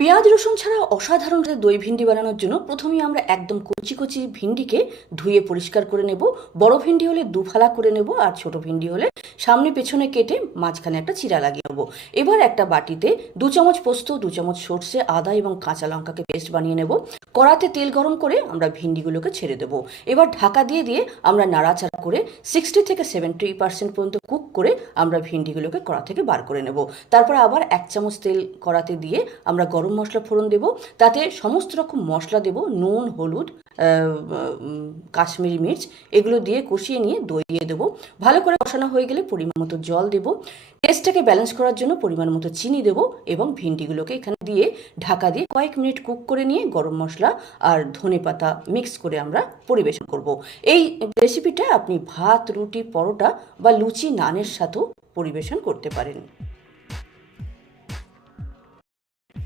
পেঁয়াজ, রসুন ছাড়া অসাধারণ দই ভিন্ডি বানানোর জন্য প্রথমেই আমরা একদম কচি কচি ভিন্ডিকে ধুয়ে পরিষ্কার করে নেব। বড় ভিন্ডি হলে দুফালা করে নেব আর ছোট ভিন্ডি হলে সামনে পেছনে কেটে মাঝখানে একটা চিরা লাগিয়ে নেব। এবার একটা বাটিতে দু চামচ পোস্ত, দু চামচ সর্ষে, আদা এবং কাঁচা লঙ্কাকে পেস্ট বানিয়ে নেব। কড়াতে তেল গরম করে আমরা ভিন্ডিগুলোকে ছেড়ে দেবো। এবার ঢাকা দিয়ে দিয়ে আমরা নাড়াচাড়া করে সিক্সটি থেকে সেভেন্টি পার্সেন্ট পর্যন্ত কুক করে আমরা ভিন্ডিগুলোকে কড়া থেকে বার করে নেব। তারপর আবার এক চামচ তেল কড়াতে দিয়ে আমরা গরম মশলা ফোড়ন দেব। তাতে সমস্ত রকম মশলা দেব, নুন, হলুদ কাশ্মীরি মির্চ, এগুলো দিয়ে কষিয়ে নিয়ে দই দিয়ে দেবো। ভালো করে কষানো হয়ে গেলে পরিমাণ মতো জল দেব। টেস্টটাকে ব্যালেন্স করার জন্য পরিমাণ মতো চিনি দেবো এবং ভিন্ডিগুলোকে এখানে দিয়ে ঢাকা দিয়ে কয়েক মিনিট কুক করে নিয়ে গরম মশলা আর ধনে পাতা মিক্স করে আমরা পরিবেশন করব। এই রেসিপিটা আপনি ভাত, রুটি, পরোটা বা লুচি নানের সাথেও পরিবেশন করতে পারেন।